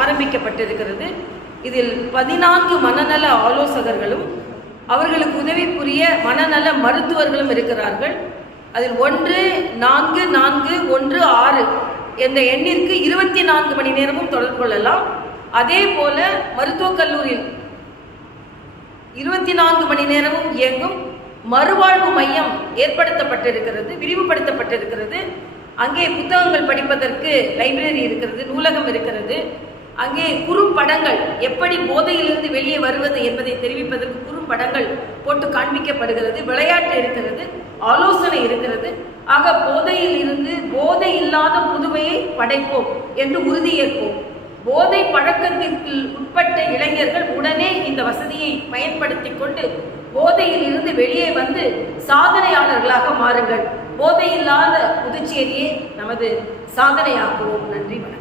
ஆரம்பிக்கப்பட்டிருக்கிறது. இதில் 14 மனநல ஆலோசகர்களும் அவர்களுக்கு உதவி புரிய மனநல மருத்துவர்களும் இருக்கிறார்கள். அதில் 144116 என்ற எண்ணிற்கு 24 மணி நேரமும் தொடர்பு கொள்ளலாம். அதே போல மருத்துவக் கல்லூரியில் 24 மணி நேரமும் இயங்கும் மறுவாழ்வு மையம் ஏற்படுத்தப்பட்டிருக்கிறது, விரிவுபடுத்தப்பட்டிருக்கிறது. அங்கே புத்தகங்கள் படிப்பதற்கு லைப்ரரி இருக்கிறது, நூலகம் இருக்கிறது. அங்கே குறும்படங்கள், எப்படி போதையிலிருந்து வெளியே வருவது என்பதை தெரிவிப்பதற்கு குறும்படங்கள் போட்டு காண்பிக்கப்படுகிறது. விளையாட்டு இருக்கிறது, ஆலோசனை இருக்கிறது. ஆக போதையில் இருந்து போதை இல்லாத புதுமையை படைப்போம் என்று உறுதியேற்போம். போதை பழக்கத்திற்கு உட்பட்ட இளைஞர்கள் உடனே இந்த வசதியை பயன்படுத்தி கொண்டு போதையில் இருந்து வெளியே வந்து சாதனையாளர்களாக மாறுங்கள். போதையில்லாத புதுச்சேரியை நமது சாதனையாக்குவோம். நன்றி, வணக்கம்.